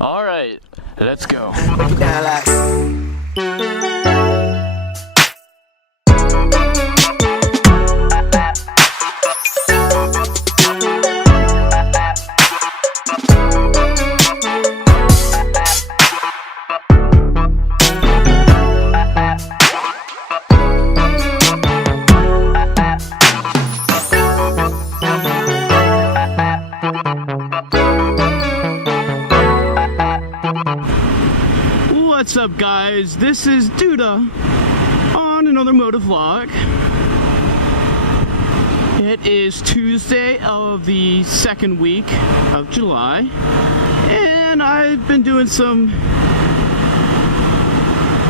Alright, let's go. What's up, guys? This is Duda on another motovlog. It is Tuesday of the second week of July, and I've been doing some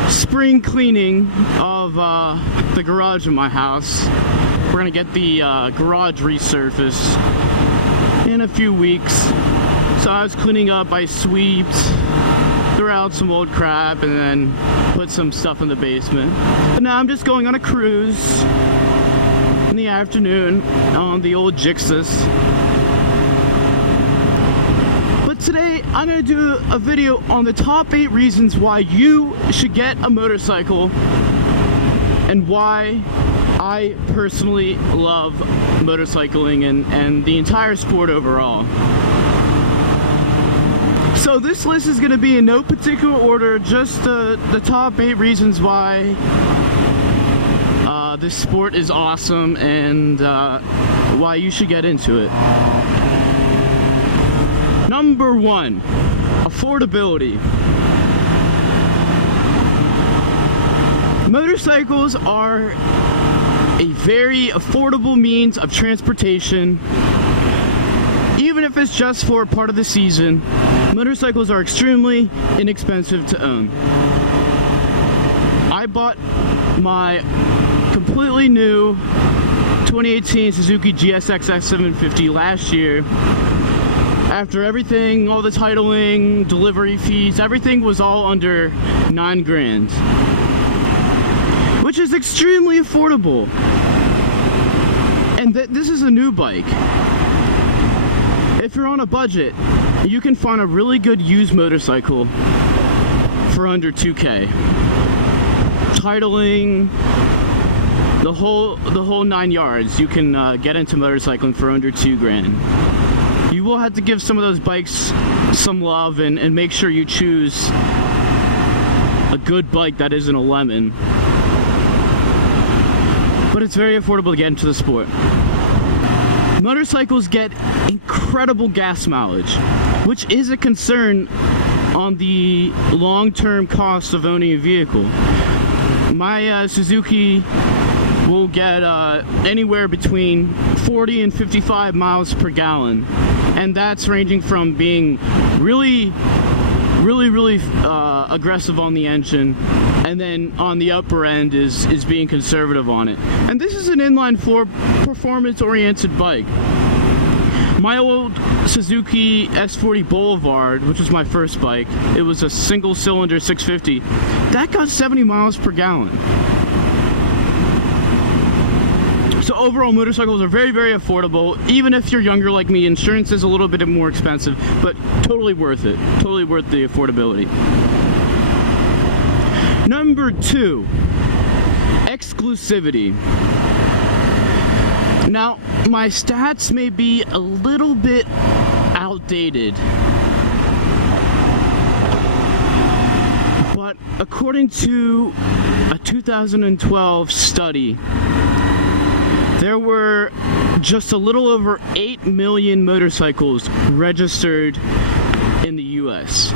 spring cleaning of the garage in my house. We're gonna get the garage resurfaced in a few weeks. So I was cleaning up, I sweeped, threw out some old crap, and then put some stuff in the basement. But now I'm just going on a cruise in the afternoon on the old Jixus. But today I'm going to do a video on the top 8 reasons why you should get a motorcycle and why I personally love motorcycling and the entire sport overall. So this list is going to be in no particular order, just the top 8 reasons why this sport is awesome and why you should get into it. Number 1, affordability. Motorcycles are a very affordable means of transportation. Even if it's just for part of the season, motorcycles are extremely inexpensive to own. I bought my completely new 2018 Suzuki GSX X750 last year. After everything, all the titling, delivery fees, everything was all under $9 grand, which is extremely affordable. And this is a new bike. If you're on a budget, you can find a really good used motorcycle for under $2K. Titling, the whole 9 yards, you can get into motorcycling for under $2 grand. You will have to give some of those bikes some love and make sure you choose a good bike that isn't a lemon. But it's very affordable to get into the sport. Motorcycles get incredible gas mileage, which is a concern on the long-term cost of owning a vehicle. My Suzuki will get anywhere between 40 and 55 miles per gallon, and that's ranging from being really aggressive on the engine, and then on the upper end is being conservative on it. And this is an inline 4 performance-oriented bike. My old Suzuki S40 Boulevard, which was my first bike, it was a single-cylinder 650. That got 70 miles per gallon. So overall, motorcycles are very, very affordable. Even if you're younger like me, insurance is a little bit more expensive, but totally worth it. Totally worth the affordability. Number 2, exclusivity. Now, my stats may be a little bit outdated, but according to a 2012 study, there were just a little over 8 million motorcycles registered in the US.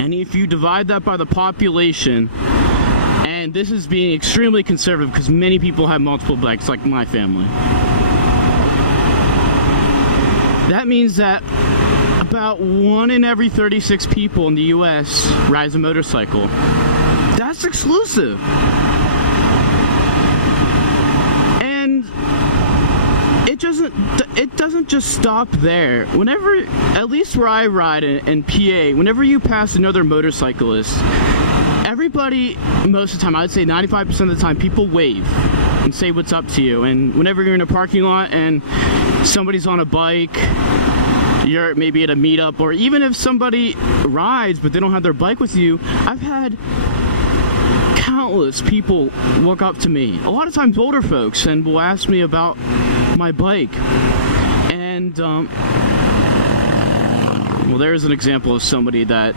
And if you divide that by the population, and this is being extremely conservative because many people have multiple bikes, like my family, that means that about 1 in every 36 people in the US rides a motorcycle. That's exclusive. It doesn't just stop there. Whenever, at least where I ride in PA, whenever you pass another motorcyclist, everybody, most of the time, I would say 95% of the time, people wave and say what's up to you. And whenever you're in a parking lot and somebody's on a bike you're maybe at a meetup, or even if somebody rides but they don't have their bike with you, I've had countless people walk up to me, a lot of times older folks, and will ask me about my bike. And well, there's an example of somebody that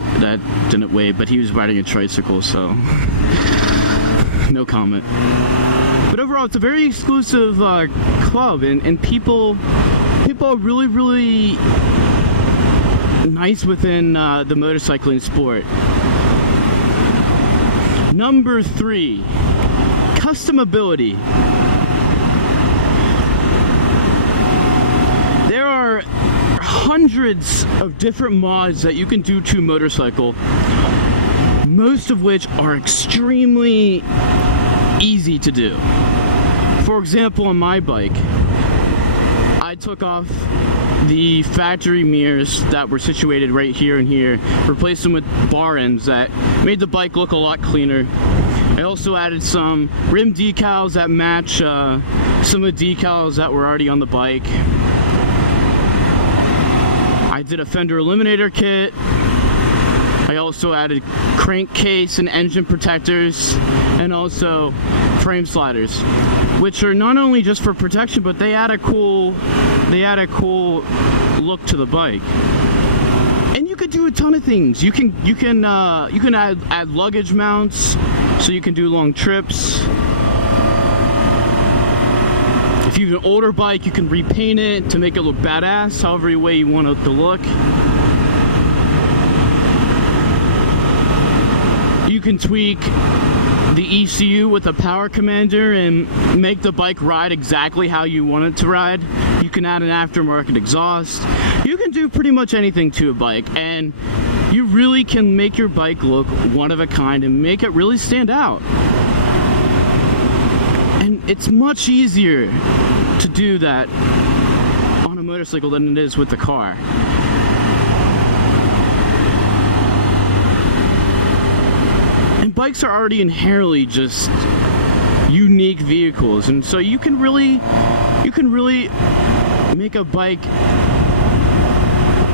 didn't wave, but he was riding a tricycle, so no comment. But overall, it's a very exclusive club, and people are really, really nice within the motorcycling sport. Number 3, customability. There are hundreds of different mods that you can do to a motorcycle, most of which are extremely easy to do. For example, on my bike, I took off the factory mirrors that were situated right here and here, replaced them with bar ends that made the bike look a lot cleaner. I also added some rim decals that match some of the decals that were already on the bike. I did a fender eliminator kit. I also added crankcase and engine protectors, and also frame sliders, which are not only just for protection, but they add a cool look to the bike. And you could do a ton of things. You can add luggage mounts, so you can do long trips. If you have an older bike, you can repaint it to make it look badass, however way you want it to look. You can tweak the ECU with a power commander and make the bike ride exactly how you want it to ride. You can add an aftermarket exhaust. You can do pretty much anything to a bike, and you really can make your bike look one of a kind and make it really stand out. And it's much easier to do that on a motorcycle than it is with the car. And bikes are already inherently just unique vehicles, and so you can really make a bike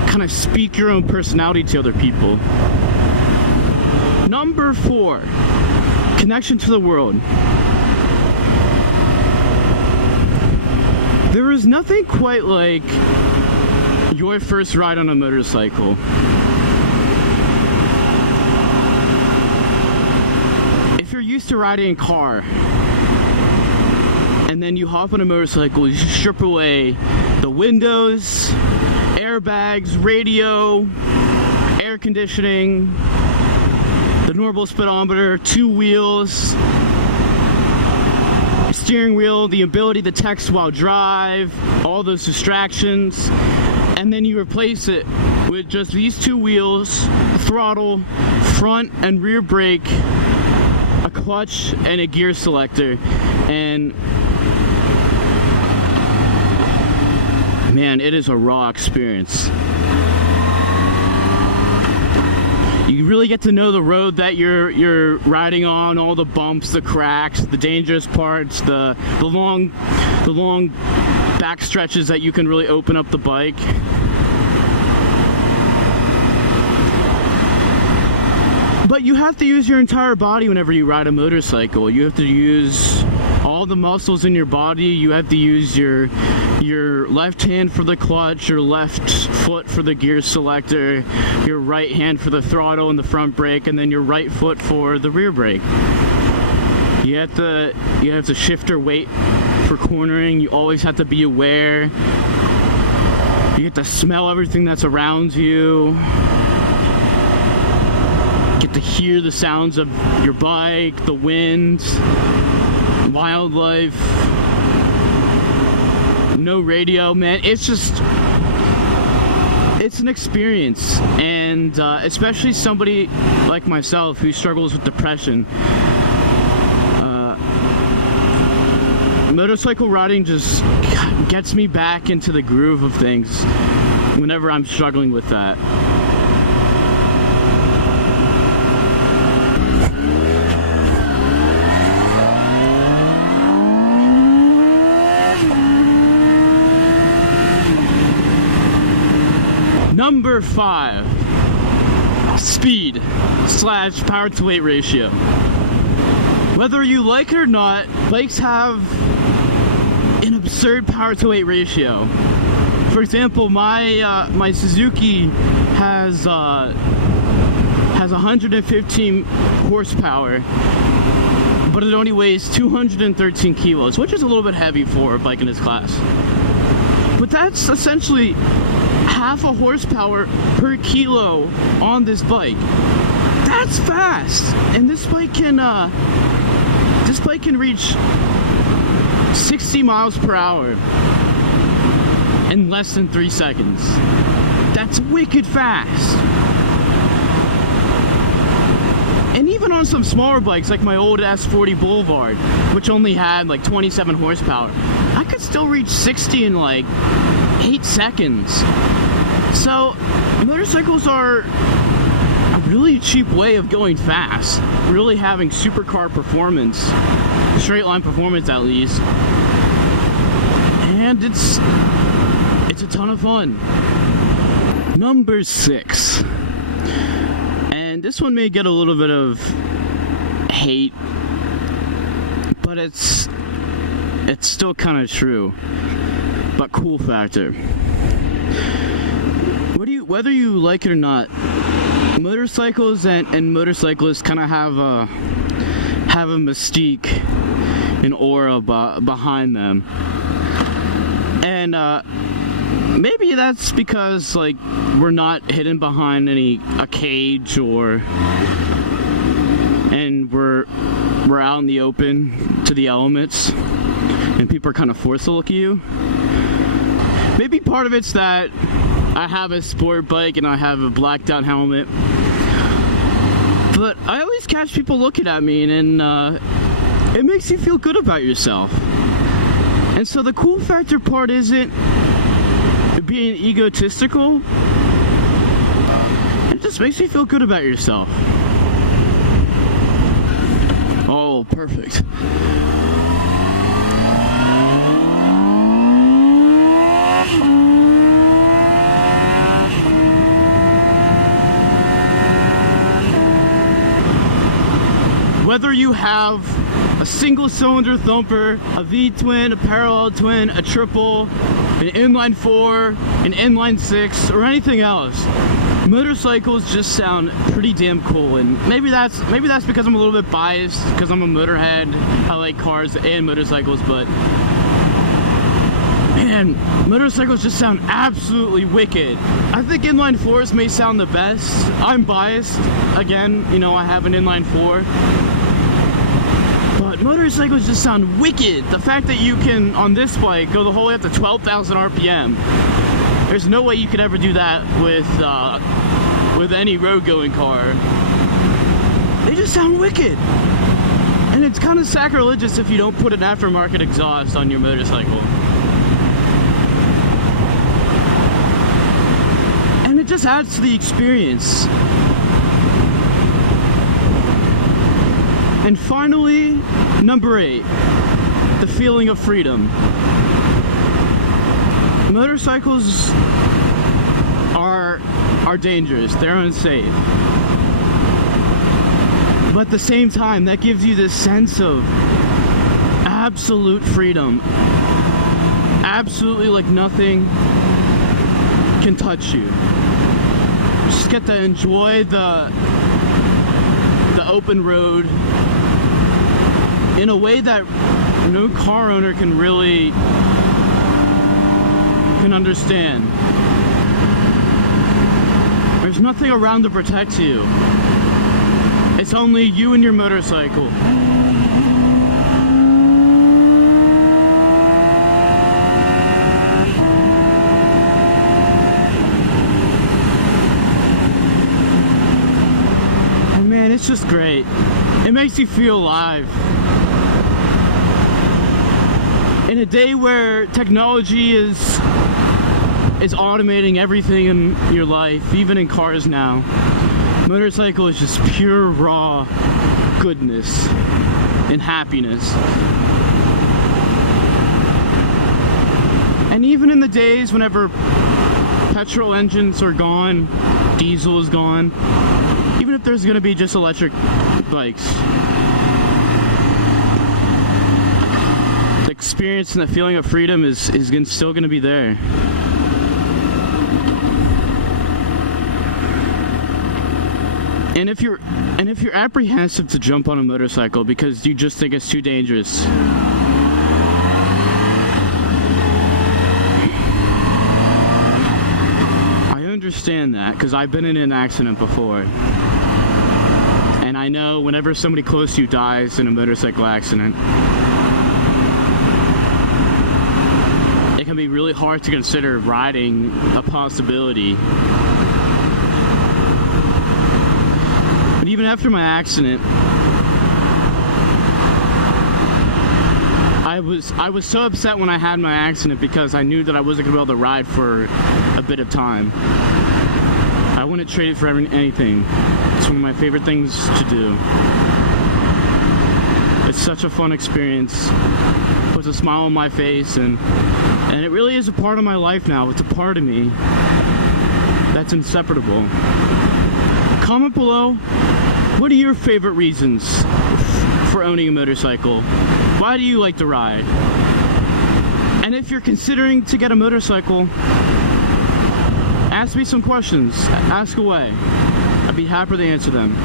kind of speak your own personality to other people. Number 4, connection to the world. There is nothing quite like your first ride on a motorcycle. If you're used to riding a car, and then you hop on a motorcycle, you strip away the windows, airbags, radio, air conditioning, the normal speedometer, 2 wheels, steering wheel, the ability to text while drive, all those distractions, and then you replace it with just these 2 wheels, throttle, front and rear brake, a clutch, and a gear selector. And man, it is a raw experience. You really get to know the road that you're riding on, all the bumps, the cracks, the dangerous parts, the long back stretches that you can really open up the bike. But you have to use your entire body whenever you ride a motorcycle. You have to use all the muscles in your body. You have to use your left hand for the clutch, your left foot for the gear selector, your right hand for the throttle and the front brake, and then your right foot for the rear brake. You have to shift your weight for cornering. You always have to be aware. You get to smell everything that's around you. Get to hear the sounds of your bike, the wind, wildlife. No radio, man. It's an experience, and especially somebody like myself who struggles with depression. Motorcycle riding just gets me back into the groove of things whenever I'm struggling with that. Number 5, speed / power to weight ratio. Whether you like it or not, bikes have an absurd power to weight ratio. For example, my Suzuki has 115 horsepower, but it only weighs 213 kilos, which is a little bit heavy for a bike in this class. But that's essentially half a horsepower per kilo on this bike. That's fast, and this bike can reach 60 miles per hour in less than 3 seconds. That's wicked fast. And even on some smaller bikes like my old S40 Boulevard, which only had like 27 horsepower, I could still reach 60 in like 8 seconds. So motorcycles are a really cheap way of going fast, really having supercar performance, straight line performance at least. And it's a ton of fun. Number 6. And this one may get a little bit of hate, but it's still kind of true. But cool factor. Whether you like it or not, motorcycles and motorcyclists kind of have a mystique, an aura behind them. And maybe that's because like we're not hidden behind a cage, and we're out in the open to the elements, and people are kind of forced to look at you. Maybe part of it's that I have a sport bike and I have a blacked out helmet, but I always catch people looking at me, and it makes you feel good about yourself. And so the cool factor part isn't being egotistical, it just makes you feel good about yourself. Oh, perfect. Whether you have a single cylinder thumper, a V-twin, a parallel twin, a triple, an inline 4, an inline 6, or anything else, motorcycles just sound pretty damn cool. And maybe that's because I'm a little bit biased because I'm a motorhead. I like cars and motorcycles, but man, motorcycles just sound absolutely wicked. I think inline 4s may sound the best. I'm biased. Again, you know, I have an inline 4. But motorcycles just sound wicked. The fact that you can, on this bike, go the whole way up to 12,000 RPM. There's no way you could ever do that with any road-going car. They just sound wicked. And it's kind of sacrilegious if you don't put an aftermarket exhaust on your motorcycle. And it just adds to the experience. And finally, number 8, the feeling of freedom. Motorcycles are dangerous, they're unsafe. But at the same time, that gives you this sense of absolute freedom. Absolutely like nothing can touch you. You just get to enjoy the open road in a way that no car owner can understand. There's nothing around to protect you. It's only you and your motorcycle. And man, it's just great. It makes you feel alive. In a day where technology is automating everything in your life, even in cars now, motorcycle is just pure raw goodness and happiness. And even in the days whenever Petrol engines are gone, diesel is gone. Even if there's gonna be just electric bikes, the experience and the feeling of freedom is still gonna be there. And if you're apprehensive to jump on a motorcycle because you just think it's too dangerous, I understand that, because I've been in an accident before. And I know whenever somebody close to you dies in a motorcycle accident, it can be really hard to consider riding a possibility. But even after my accident, I was so upset when I had my accident because I knew that I wasn't gonna be able to ride for a bit of time. I wouldn't trade it for anything. It's one of my favorite things to do. It's such a fun experience. Puts a smile on my face, and it really is a part of my life now. It's a part of me that's inseparable. Comment below, what are your favorite reasons for owning a motorcycle? Why do you like to ride? And if you're considering to get a motorcycle, ask me some questions. Ask away. I'd be happy to answer them.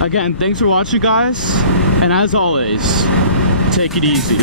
Again, thanks for watching, guys. And as always, take it easy.